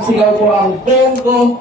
Sigaw po ang Bongo.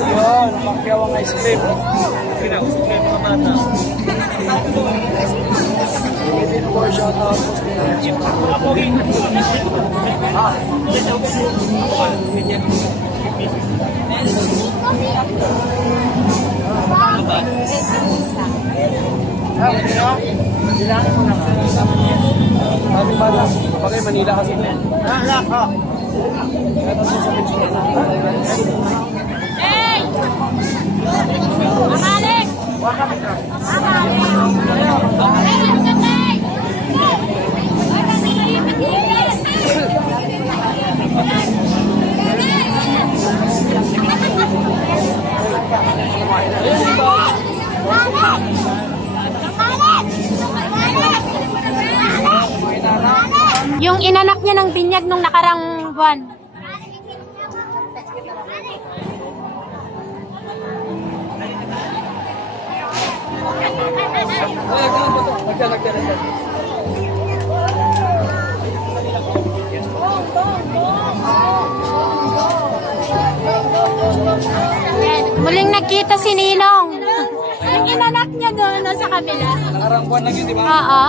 Yun, makyawang ice cream. Pinausap na yung mga bata. Ibig po siya tapos apohin. Okay, Manila kasi. Hey! Amalik! Yung inanak niya ng binyag nung nakarang buwan. Muling nagkita si Ninong. Yung inanak niya doon sa kabila. Nakarang buwan lang yun, di ba? Oo.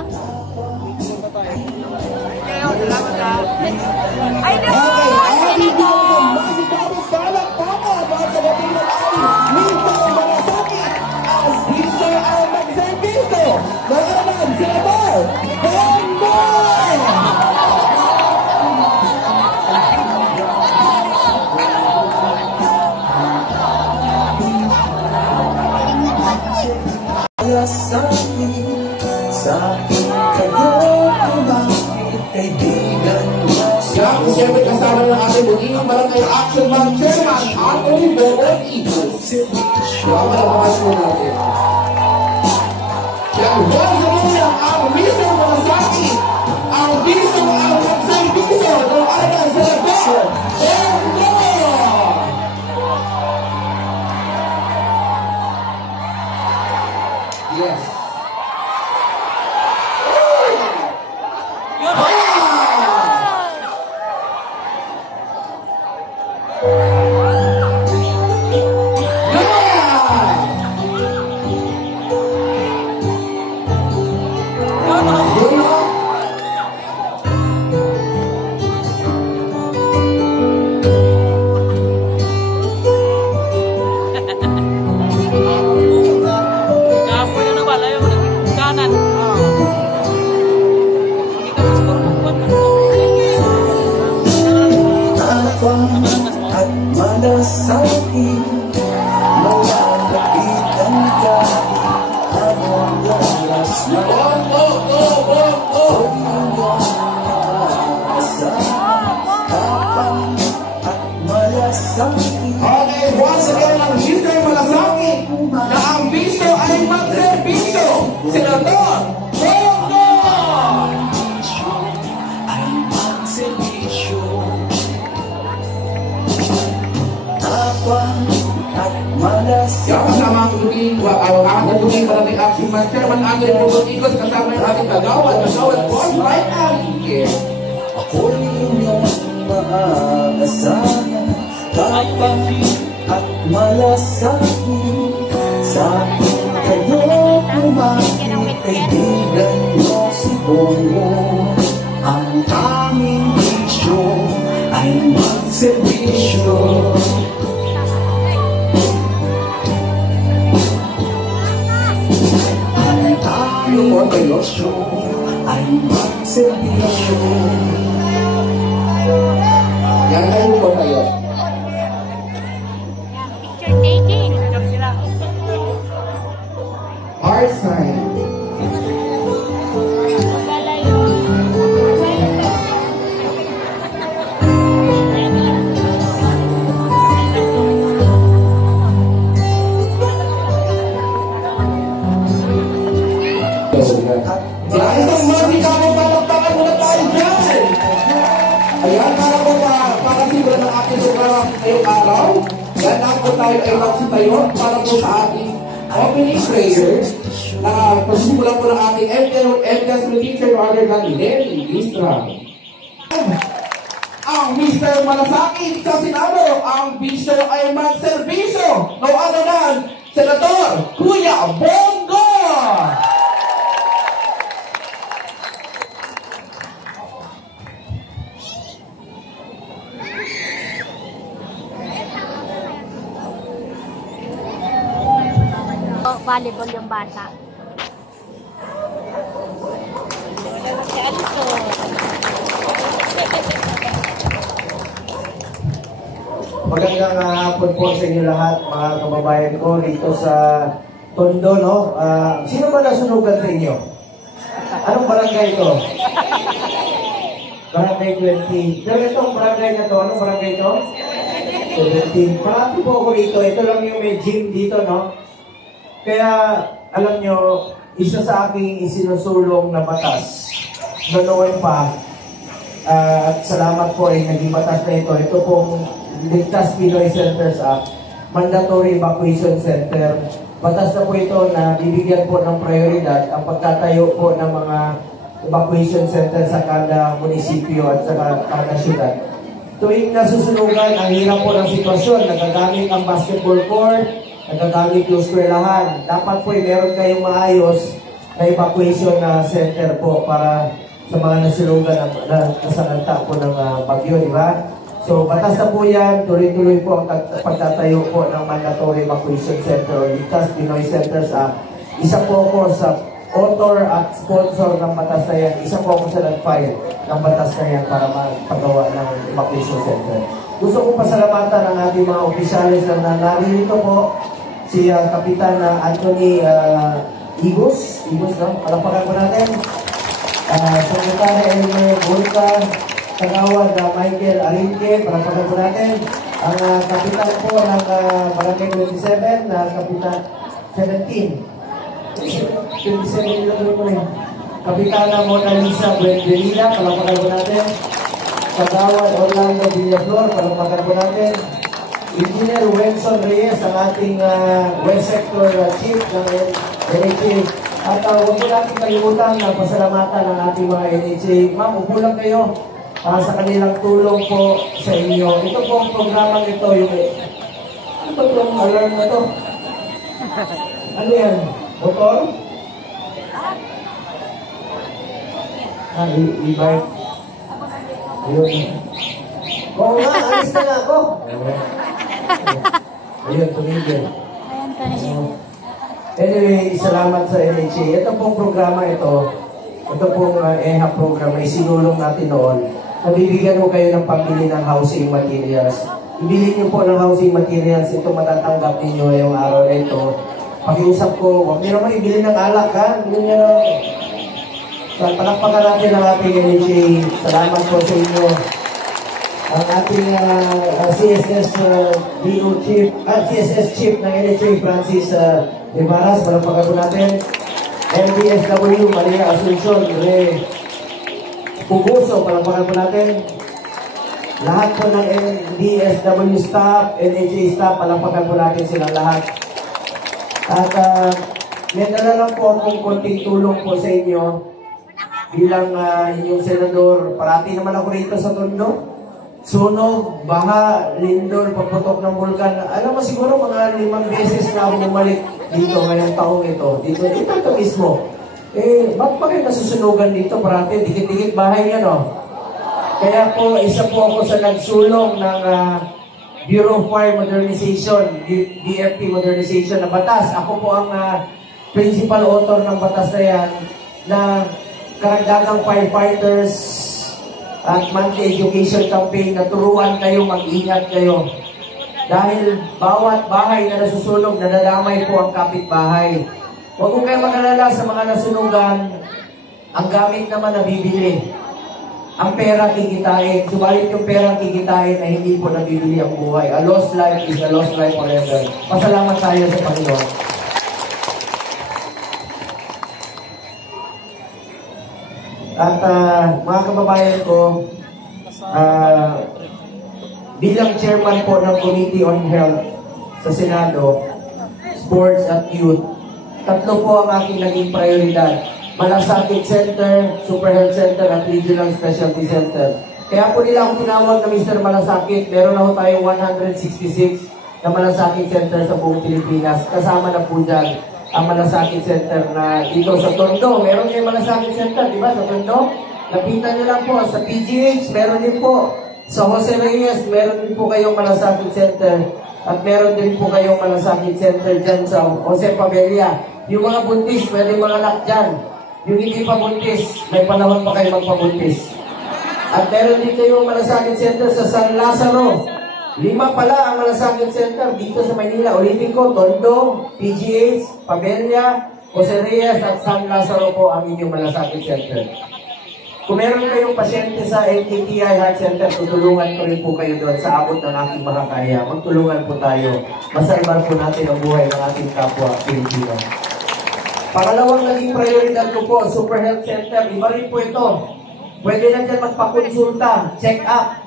Ay, Siyempre kasama ng ating magiging barangay action man chairman, Anthony Bebel Eagles. Pamalakas po natin. Yan, once again, ang Mr. Malasaki, ang Mr. ang Magsambito ng ating senador, Bongo! Yes. At malasakit, malalapitan ka, anong oras na at malasakit. Okay, once again, ang Mr. Malasaki na ang biso ay magserbiso. Senador Bongo! Ay magservisyo. Tapang at Yan, kasama ang tutukin, ang ating tutukin para ng action man. Chairman Angel Robert Igos, kasama yung ating kagawad boss, right now. Ako'y iyong maaasahan, tapang at malasakit. Sa akin kayo kumapit, kaibigan mo si Bongo. Ang aming bisyo ay magserbisyo. Ang aming bisyo ay magserbisyo. Yan kayo po kayo. Picture taking. Art sign. Isang masika mo, palakpakan muna tayo dyan. Ayan, para siguro ng ating sukarang ngayong araw. Yan na po tayo ay magsitayo para po sa ating opening prayer na pagsimulan po ng ating MTS teacher other than Lenny Istra. Ang Mr. Malasakit sa Senado, ang bisyo ay magserbisyo. No other than Senador Kuya Bongo! Volleyball yung bata. Si Alison. Magandang hapon po sa inyo lahat, mga kababayan ko dito sa Tondo, no? Sino ba nasunugan sa inyo? Anong barangay ito? Barangay 20. Pero itong barangay na to, anong barangay ito? 17. Marami po ako dito. Ito lang yung may gym dito, no? Kaya, alam nyo, isa sa aking isinusulong na batas na noon pa, at salamat po ay naging batas na ito. Ito pong Ligtas Pinoy Centers Act, Mandatory Evacuation Center. Batas na po ito na bibigyan po ng prioridad ang pagtatayo po ng mga evacuation center sa kada munisipyo at sa kada syudad. Tuwing nasusunugan, ang hirap po ng sitwasyon, nagagamit ang basketball court, nagagamit yung eskwelahan. Dapat po meron kayong maayos na evacuation na center po para sa mga nasunugan na nasalanta po ng bagyo, di ba? So, batas na po yan, tuloy-tuloy po ang pagtatayo po ng mandatory evacuation center o Ligtas Pinoy Centers Act. Isa po ako sa author at sponsor ng batas na yan. Isa po ako sa nag-file ng batas na yan para magpagawa ng evacuation center. Gusto kong pasalamatan ang ating mga opisyalis na narito po. Si Kapitan Anthony Igos, no? Palapakan po natin. Secretary Elmer Bulca, Tagawad Michael Arinque, palapakan po natin. Ang Kapitan po ng Barangay 27, Kapitan 17. 27 nila po rin. Kapitana Mona Lisa Buendelina, palapakan po natin. Tagawad Orlando Villaflor, palapakan po natin. Engineer Wenson Reyes, ang ating West Sector Chief ng NHA. At huwag po natin kalimutan na pasalamatan ng ating mga NHA. Ma'am, upo lang kayo sa kanilang tulong po sa inyo. Ito po ang programang ito. Ano ba itong alarm na ito? Ano yan? Motor? E-bike. Oo nga, alis na ako. Ayun, tumigil. Anyway, salamat sa NHA. Ito pong programa ito pong EHA program ay sinulong natin noon. Nabibigyan mo kayo ng pambili ng housing materials. Ibili niyo po ng housing materials, ito matatanggap ninyo ngayong araw na ito. Pakiusap ko, huwag niyo naman ibili ng alak, ha? Yun niyo na. Palakpakan natin ang ating NHA. Salamat po sa inyo. Ang ating CSS DO Chief, CSS Chief ng NHA, Francis Ibaras, palakpakan po natin. MDSW, Maria Asuncion, Puguso, palakpakan po natin. lahat po ng DSW staff, NHA staff, palapakan po natin silang lahat. At may dala lang po akong konting tulong po sa inyo bilang inyong senador. Parati naman ako rito sa Tondo. Sunog, baha, lindol, pagputok ng vulkan. Alam mo siguro mga 5 beses na ako bumalik dito ngayong taong ito. Dito mismo. Bakit pa kayo nasusunugan dito? Parati, dikit-dikit bahay niya, no? Kaya po, isa po ako sa nagsulong ng Bureau of Fire Modernization, BFP Modernization na batas. Ako po ang principal author ng batas na yan na karagdagang firefighters at monthly education campaign na turuan kayo, mag-ingat kayo. Dahil bawat bahay na nasusunog, nadadamay po ang kapitbahay. Huwag ko kayo mag-alala sa mga nasunugan, ang gamit naman na bibili. Ang pera kikitain, subalit yung pera kikitain na hindi po nabibili ang buhay. A lost life is a lost life forever. Pasalamat tayo sa Panginoon. At mga kababayan ko, bilang chairman po ng Committee on Health sa Senado, Sports at Youth, 3 po ang aking naging prioridad. Malasakit Center, Super Health Center at Regional Specialty Center. Kaya po nila akong tinawag na Mr. Malasakit. Meron ako tayong 166 na Malasakit Center sa buong Pilipinas. Kasama na po dyan ang Malasakit Center na dito sa Tondo. Meron yung Malasakit Center, di ba, sa Tondo? Lapitan nyo lang po. Sa PGH, meron din po. Sa Jose Reyes, meron din po kayong Malasakit Center. At meron din po kayong Malasakit Center dyan sa Jose Pabella. Yung mga buntis, meron yung mga anak dyan. Yung hindi pa buntis, may panahon pa kayo magpabuntis. At meron din kayong Malasakit Center sa San Lazaro. 5 pala ang Malasakit Center dito sa Maynila. Ulitin ko, Tondo, PGH, Pabella, Jose Reyes at San Lazaro po ang inyong Malasakit Center. Kung meron kayong pasyente sa NTTI Heart Center, tutulungan ko rin po kayo doon sa abot ng aking makakaya. Magtulungan po tayo. Masalban po natin ang buhay ng ating kapwa Pilipino. Pangalawang naging prioridad ko po, Super Health Center. Iba rin po ito. Pwede na dyan magpakonsulta, check up.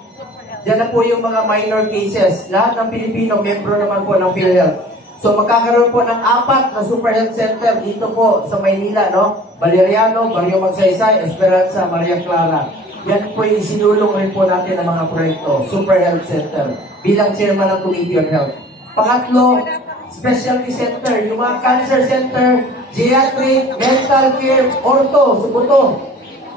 Diyan na po yung mga minor cases. Lahat ng Pilipino, membro naman po ng PhilHealth. So magkakaroon po ng 4 na Super Health Center dito po sa Maynila, no? Valeriano, Barrio Magsaysay, Esperanza, Maria Clara. Yan po yung sinulong rin po natin ng mga proyekto, Super Health Center, bilang chairman ng Committee on Health. Pangatlo, Specialty Center, yung mga Cancer Center, Geriatric, Mental Care, Ortho, Subuto.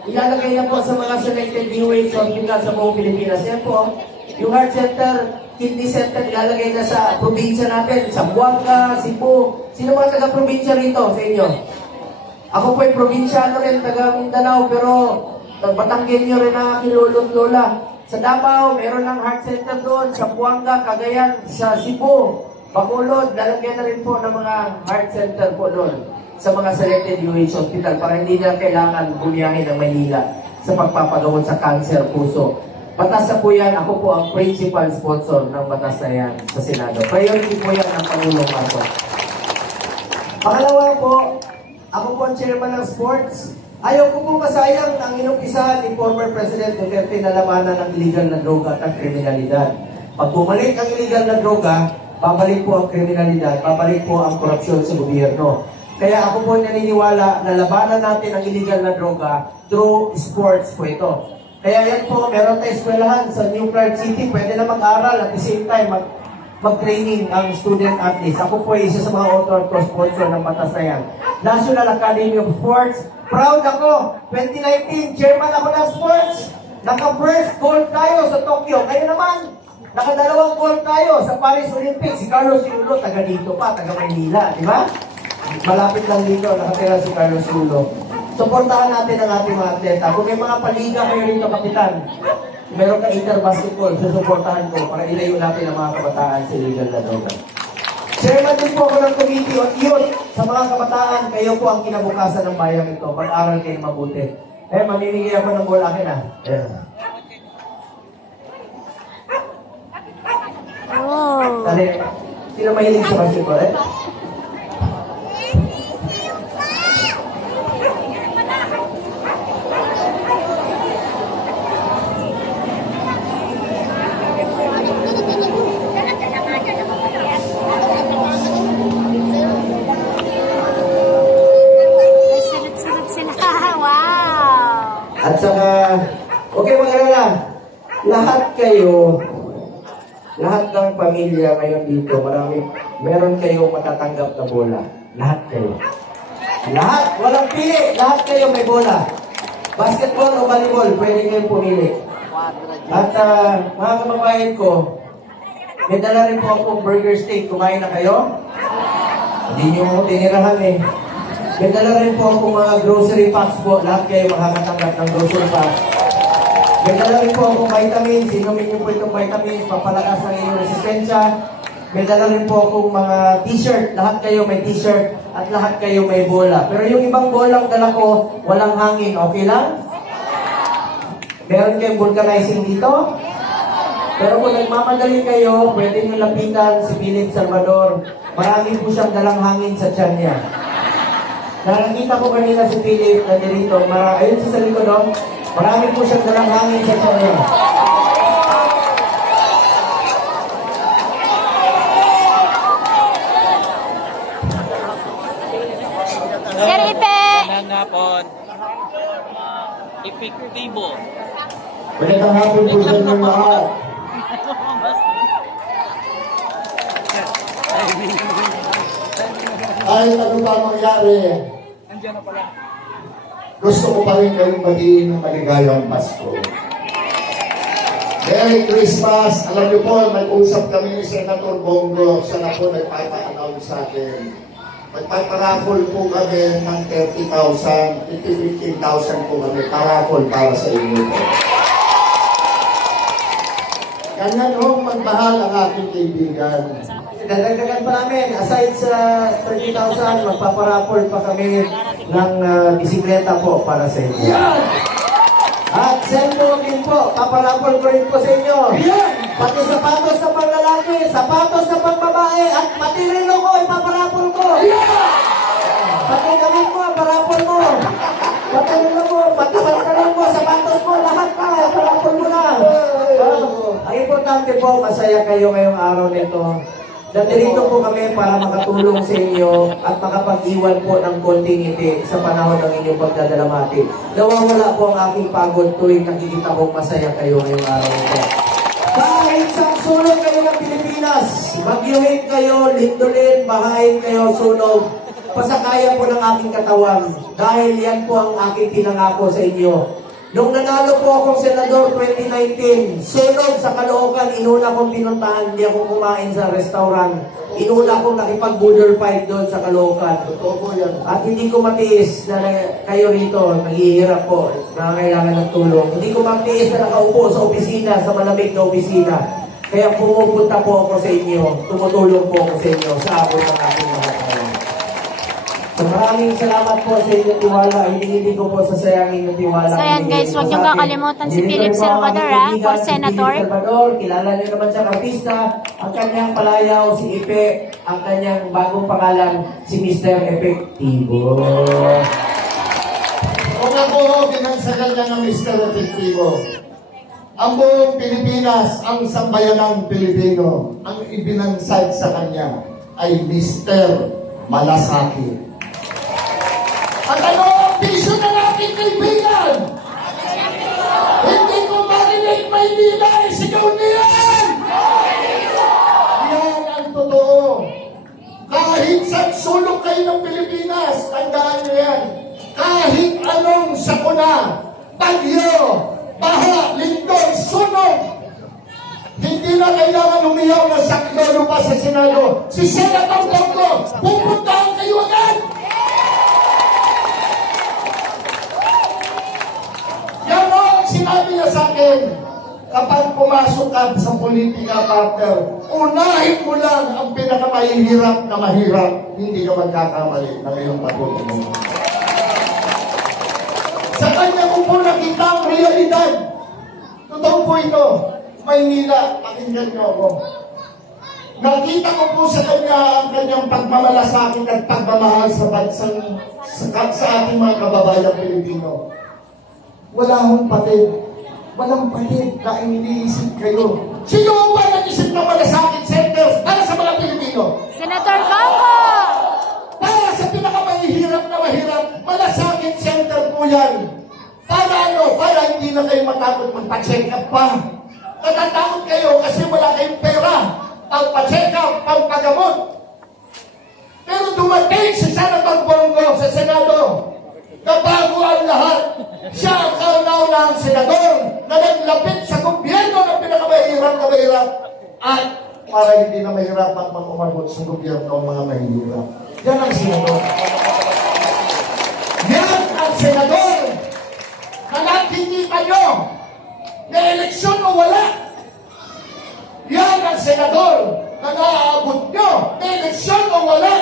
Ilalagay na po sa mga selected DOH hospital sa buong Pilipinas. Yan po, yung Heart Center, Kidney Center, ilalagay na sa probinsya natin, sa Buanga, Cebu. Sino mga taga-probinsya rito sa inyo? Ako po ay probinsyano rin, taga Mindanao, pero Batanggin nyo rin ang aking lolo't lola. Sa Davao, meron ng Heart Center doon, sa Buanga, Cagayan, sa Cebu, Bacolod, lalagyan na rin po ng mga Heart Center po doon sa mga selected UH hospital para hindi na kailangan bumiyahin ng Maynila sa pagpapagamot sa cancer, puso. Batas na po yan, ako po ang principal sponsor ng batas na yan sa Senado. Priority po yan ng Pangulong Marcos. Pangalawa po, ako po ang chairman ng sports. Ayaw ko po masayang ang inumpisahan ni former President Duterte na labanan ng illegal na droga at kriminalidad. Pag bumalik ang illegal na droga, babalik po ang kriminalidad, babalik po ang korupsyon sa gobyerno. Kaya ako po naniniwala na labanan natin ang illegal na droga through sports po ito. Kaya yan po, meron tayong eskwelahan sa New Clark City, pwede na mag-aral at the same time mag-training ang student athletes. Ako po ay isa sa mga author at sponsor ng batas na yan. National Academy of Sports, proud ako, 2019, chairman ako ng sports. Naka-first gold tayo sa Tokyo. Kayo naman, naka-2 gold tayo sa Paris Olympics. Si Carlos Siulo, taga dito pa, taga Maynila, di ba? Malapit lang dito, nakatira si Carlos Siulo. Suportahan natin ang ating mga atleta. Kung may mga paliga kayo rito, kapitan, meron ka inter-basketball, susuportahan ko para ilayo natin ang mga kabataan sa illegal na droga. Chairman din po ako ng Committee on Youth. Sa mga kabataan, kayo po ang kinabukasan ng bayan ito. Mag-aral kayo mabuti. Mamimigay ako ng bola akin ah. Oh. Dali, sino mahilig sa basketball pamilya ngayon dito, meron kayong matatanggap na bola. Lahat kayo. Lahat, walang pili. Lahat kayo may bola. Basketball o volleyball, pwede kayong pumili. At mga kababayan ko, may dala rin po akong burger steak. Kumain na kayo? Hindi nyo mo tinirahan eh. May dala rin po akong mga grocery packs po. Lahat kayo makakatanggap ng grocery packs. May dala rin po akong vitamins. Inumin nyo po itong vitamins. Papalakas ang inyong resistensya. May dala rin po akong mga t-shirt. Lahat kayo may t-shirt. At lahat kayo may bola. Pero yung ibang bolang dala ko, walang hangin. Okay lang? Meron kayong vulcanizing dito? Pero kung nagmamadali kayo, pwede nyo lapitan si Philip Salvador. Marami po siyang dalang hangin sa tiyan niya. Nakakita ko kanina si Philip na dito. Ayun sa likod doon. Marami po siyang dalang hangin sa tiyan niya. Sir Ipe! Magandang hapon. Epektibo. Magandang hapon po sa inyo lahat. Kahit ano pa mangyari, gusto ko pa rin kayong maging ng maligayang Pasko. Merry Christmas! Alam niyo po, nag-usap kami ni Senator Bongo. Siya na po nagpapa-announce sa akin. Magpaparapol po kami ng 30,000, 15,000 po kami. Parapol para sa inyo po. Ganyan ho, magmahal ang aking kaibigan. Dadagdagan pa namin, aside sa 30,000, magpaparapol pa kami ng bisikleta po para sa inyo. Yan! At cellphone din po, paparapol ko rin po sa inyo. Yan! Pati sapatos sa panglalaki, sapatos sa pangbabae, at pati relo ko, ipaparapol ko. Yan! Pati gamit mo, parapol mo. Pati relo mo, pati pantalon mo, sapatos mo, lahat pa, iparapol mo na. Ang importante po, masaya kayo ngayong araw nito. Nandito po kami para makatulong sa inyo at makapag-iwan po ng konting ngiti sa panahon ng inyong pagdadalamati. Nawawala po ang aking pagod tuwing nakikita kong masaya kayo ngayong araw nito. Kahit sa sulog kayo ng Pilipinas, magyuhin kayo, lindulin, bahain kayo, sunog, pasakaya po ng aking katawan dahil yan po ang aking pinangako sa inyo. Nung nanalo po akong senador 2019, sunog sa Caloocan, inuna kong pinuntahan, hindi ako kumain sa restaurant. Inuna kong nakipag-budol fight doon sa Caloocan. Totoo po yan. At hindi ko matiis na kayo rito, naghihirap po, nangangailangan ng tulong. Hindi ko matiis na nakaupo sa opisina, sa malamig na opisina. Kaya pumupunta po ako sa inyo, tumutulong po ako sa inyo sa abot ng aking mga kawan. So maraming salamat po sa inyong tiwala. Hindi ko po sasayangin yung tiwala. So yan guys, huwag niyong kakalimutan si Philip Salvador for Senator. Kilala niyo naman siya artista. Ang kanyang palayaw, si Ipe. Ang kanyang bagong pangalan, si Mr. Epektibo. Kung ako, binansagal niya ng Mr. Epektibo. Ang buong Pilipinas, ang sambayanang Pilipino, ang ibinansag sa kanya ay Mr. Malasakit. At ano ang piso ng aking kaibigan? Hindi ko marinig Maynila, sigaw niyan! Yan ang totoo. Kahit sa sulok kayo ng Pilipinas, tandaan niyo yan. Kahit anong sakuna, bagyo, baha, lindol, sunog, hindi na kailangan umiyaw na saklo pa sa Senado. Si Senator Bongo, pupuntahan kayo agad! Yan o ang sinabi niya sa akin. Kapag pumasok ka sa politika, partner, unahin mo lang ang pinakamahirap na mahirap. Hindi ka magkakamali na ngayong patuloy mo. Sa kanya ko po nakita ang realidad. Totoo po ito. Maynila, pakinggan niyo ako. Nakita ko po sa kanya ang kanyang pagmamalasakit at pagmamahal sa bansang sa ating mga kababayang Pilipino. Wala akong patid. Walang patid na iniisip kayo. Sino ba nag-isip ng malasakit centers para sa mga Pilipino? Senator Bongo! Para sa pinakamahirap na mahirap, malasakit center po yan. Para ano? Para hindi na kayo matakot magpa-check up pa. Natatakot kayo kasi wala kayong pera. pagpa-check up, pagpagamot. Pero dumating si Senator Bongo sa Senado. Kabago ang lahat. Siya ang kauna-unahang senador na naglapit sa gobyerno ng pinakamahirap na mahirap at para hindi na mahirapan pang umabot sa gobyerno ng mga mahirap. Yan ang senador. Yan ang senador na nakikita nyo na eleksyon o wala. Yan ang senador na naaabot nyo na eleksyon o wala.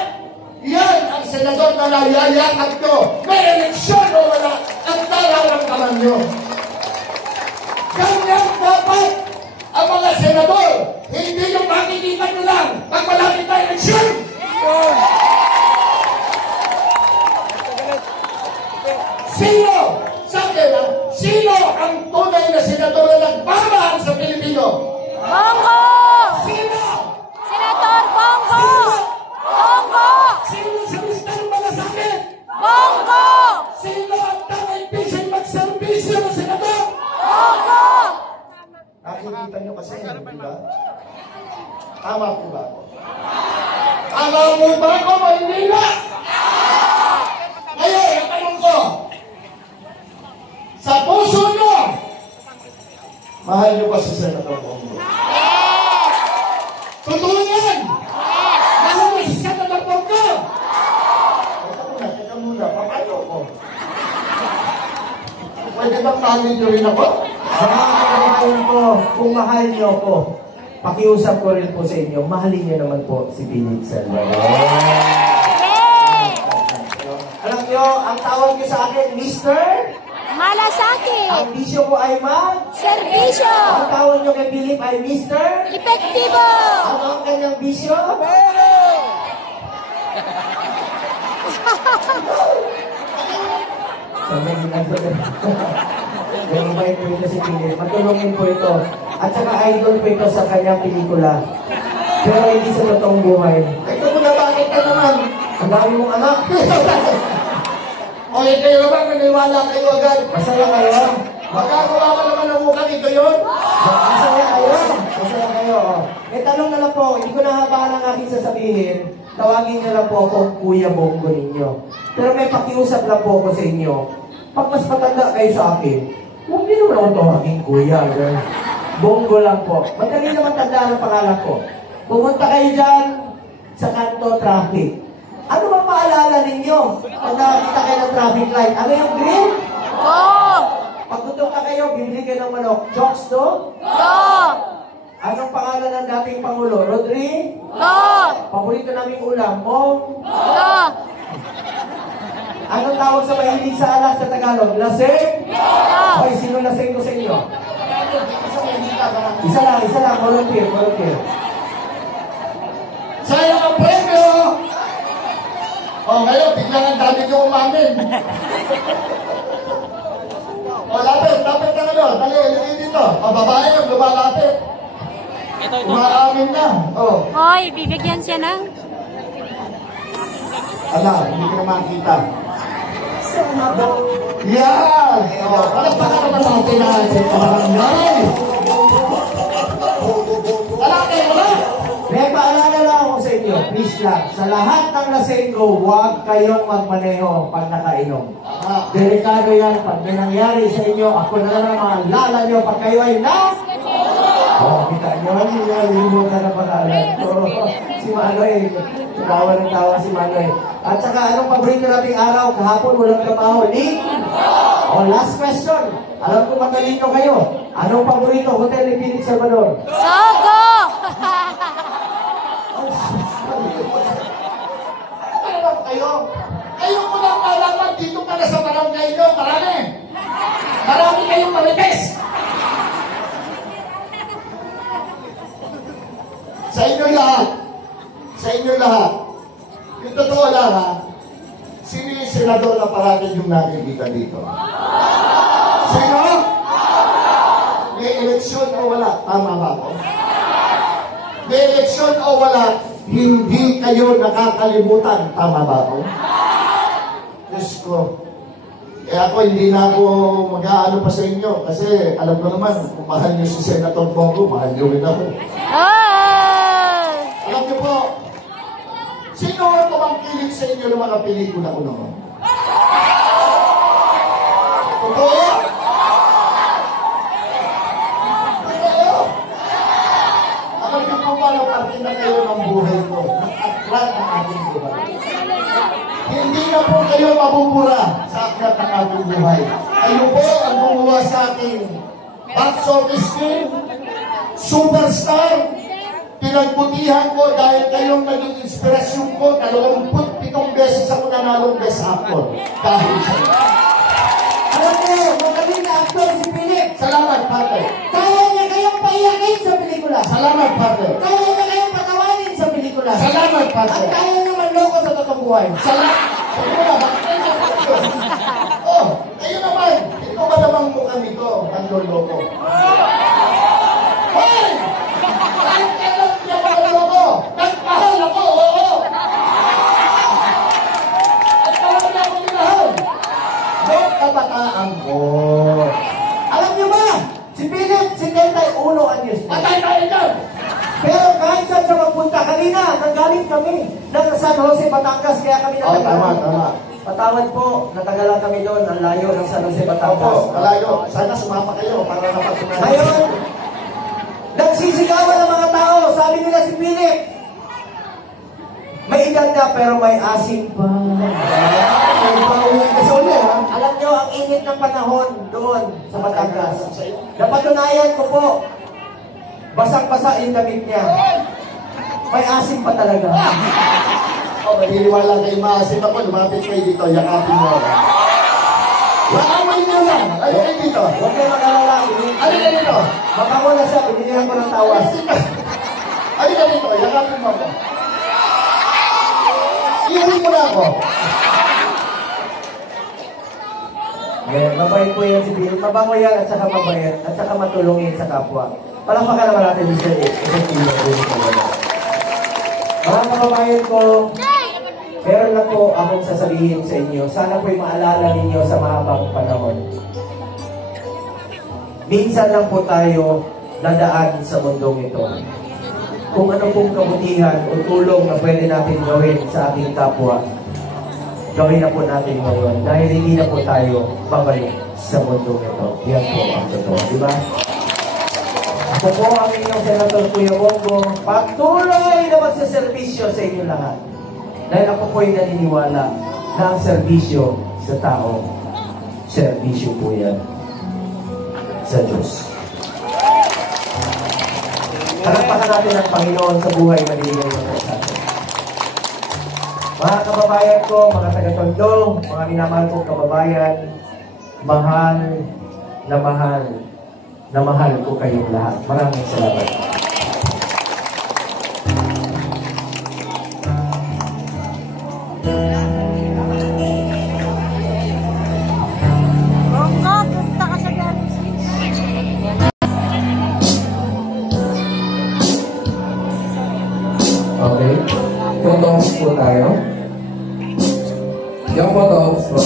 Yan ang senador na nayayakap nyo na eleksyon o wala at nararamdaman nyo. Ganyan dapat ang mga senador. Hindi yung makikita nyo lang pag malapit na eleksyon. Sino? Sabi na, sino ang tunay na senador na nagmamahal sa Pilipino? Bongo! Sino? Senator Bongo! Bongo! Sino sa Mr. Malasakit? Bongo! Sino ang tangay pisay magserbisyo ng senador? Bongo! Nakikita nyo kasi, di ba? Tama po ba ako? Tama mo ba ako o hindi na? Ngayon, ang tanong ko, sa puso nyo, mahal nyo ba si Senator Bongo? Yes! Totoo yan! Yes! Mahal mo si Senator Bongo! Teka muna, paano ko? Pwede bang mahalin nyo rin ako? Mga kababayan ko, kung mahal niyo ko, pakiusap ko rin po sa inyo, mahalin niyo naman po si Philip Salvador. Yay! Alam niyo, ang tawag niyo sa akin, Mr. Malasakit! Ang bisyo ko ay Servisyo! Ang tawag niyo kay Philip ay Mr. Epektibo! Ano ang kanyang bisyo? Yung bait po ito si Philip. Matulungin po ito. At saka idol po ito sa kanyang pelikula. Pero hindi sa totoong buhay. Ito muna, bakit ka naman? Ang dami mong anak. O kayo naman, naniwala kayo agad. Masaya kayo. Magagawa ka naman ng mukhang ito yun. Masaya kayo. Masaya kayo. Eh, tanong na lang po. Hindi ko nahabaan ang aking sasabihin. Tawagin niyo lang po ako Kuya Bongo ninyo. Pero may pakiusap lang po ako sa inyo. Pag mas matanda kayo sa akin, huwag niyo naman ako tawagin Kuya. Bongo lang po. Madali naman tandaan ang pangalan ko. Pumunta kayo dyan sa kanto traffic. Ano bang maalala ninyo? Pag nakakita kayo ng traffic light, ano yung green? Go! Pag gutom na kayo, bibili kayo ng manok. Chokes to? Go! Anong pangalan ng dating Pangulo? Rodri? Go! Paborito naming ulam, Mong? Go! Anong tawag sa mahilig sa alas sa Tagalog? Lasing? Go! Hoy, sino lasing ko sa inyo? Isa lang. Volunteer. Sayang ang premyo! O ngayon, biglang ang dami nyo umamin. O lapit na ano. Dali, ilagay dito. O babae yung lumalapit. Umaamin na. O. Hoy, bibigyan siya ng... Ala, hindi ko na makita. Yan! O, palagpakan naman natin na ating kabarangay. Alakay mo na! May paalala lang ako sa inyo, please lang. Sa lahat ng lasenggo, huwag kayong magmaneho pag nakainom. Delikado yan. Pag may nangyari sa inyo, ako na lang maalala nyo pag kayo ay kita nyo, nilimutan na pangalan. Si Manoy, tawa ng tawa si Manoy. At saka, anong paborito nating araw? Kahapon, walang trabaho. Last question. Alam ko matalino kayo. Anong paborito hotel ni Philip Salvador? Sogo! Ano kayo? Kayo ko lang malaman dito para sa barangay nyo. Marami kayong marites. Sa inyo lahat, yung totoo lang ha, sino yung senador na parati yung nakikita dito? Sino? May eleksyon o wala? Tama ba ako? May eleksyon o wala, hindi kayo nakakalimutan. Tama ba ako? Diyos ko. Kaya ako, hindi na ako mag-aano pa sa inyo. Kasi alam ko naman, kung mahal nyo si Senator Bongo, mahal nyo rin ako. Oh! Sino ang tumangkilik sa inyo ng mga pelikula ko noon? Totoo? Totoo? Alam niyo po paano parte na kayo ng buhay ko, ng aklat ng aking buhay. Hindi na po kayo mabubura sa aklat ng aking buhay. Kayo po ang gumawa sa aking box office film, superstar, pinagbutihan ko dahil kayong naging inspirasyon ko, 27 beses ako nanalong best actor. Dahil sa inyo. Alam niyo, magaling na actor si Philip. Salamat, Father. Kaya niya kayong paiyakin sa pelikula. Salamat, Father. Kaya niya kayong patawanin sa pelikula. Salamat, Father. At kaya niya manloko sa totoong buhay. Salamat. Siguro, bakit kayo sa Oh, kayo naman. Ito ba namang mukha nito? Ang lolo-loko. Hoy! Kahit kailan niya ba ang loko? Nagmahal ako, oo! Nagmahal niya ako minahal. Doon kabataan ko. Alam niyo ba, si Philip, 71 anyos na. Patay tayo dyan! Pero kahit saan siya magpunta, kanina, nanggaling kami ng San Jose, Batangas, kaya kami Oh, natagalan. tama. Patawad po, natagalan kami doon, ang layo ng San Jose, Opo, Batangas. malayo. Sana sumama kayo para napatunayan. Ngayon, nagsisigawan ng mga tao, sabi nila si Philip, may edad na pero may asim pa. May pauwi kasi ulit, ha? Alam nyo, ang init ng panahon doon sa Batangas. Napatunayan ko po, basang-basa yung damit niya. May asim pa talaga. Oh, maniniwala kayo maasim ako. Lumapit kayo dito, yakapin mo. Makamay nyo lang. Ano kayo dito? Huwag kayo mag-alala. Ano kayo dito? Mabango na siya, binilihan ko ng tawas. Ano kayo dito? Yakapin mo ako. Iuwi mo na ako. Mabait po yan si Philip. Mabango yan at saka mabait at saka matulungin sa kapwa. Palakpakan naman natin yung Philip. Mga kababayan ko, meron lang po akong sasabihin sa inyo. Sana po'y maalala ninyo sa mahabang panahon. Minsan lang po tayo dadaan sa mundong ito. Kung ano pong kabutihan o tulong na pwede natin gawin sa ating kapwa, gawin na po natin ngayon dahil hindi na po tayo babalik sa mundong ito. Yan po ang totoo, di ba? Ako po ang inyong Senator Kuya Bongo, patuloy na magsaservisyo sa inyo lahat. Dahil ako po'y naniniwala na ang serbisyo sa tao, serbisyo po yan sa Diyos. Palakpakan natin ang Panginoon sa buhay na binigay niya sa atin. Mga kababayan ko, mga taga-Tondo, mga minamahal kong kababayan, mahal na mahal ko kayong lahat. Maraming salamat. Bongo, punta ka sa Genesis. Okay. Photo ops po tayo. Yung photo ops po.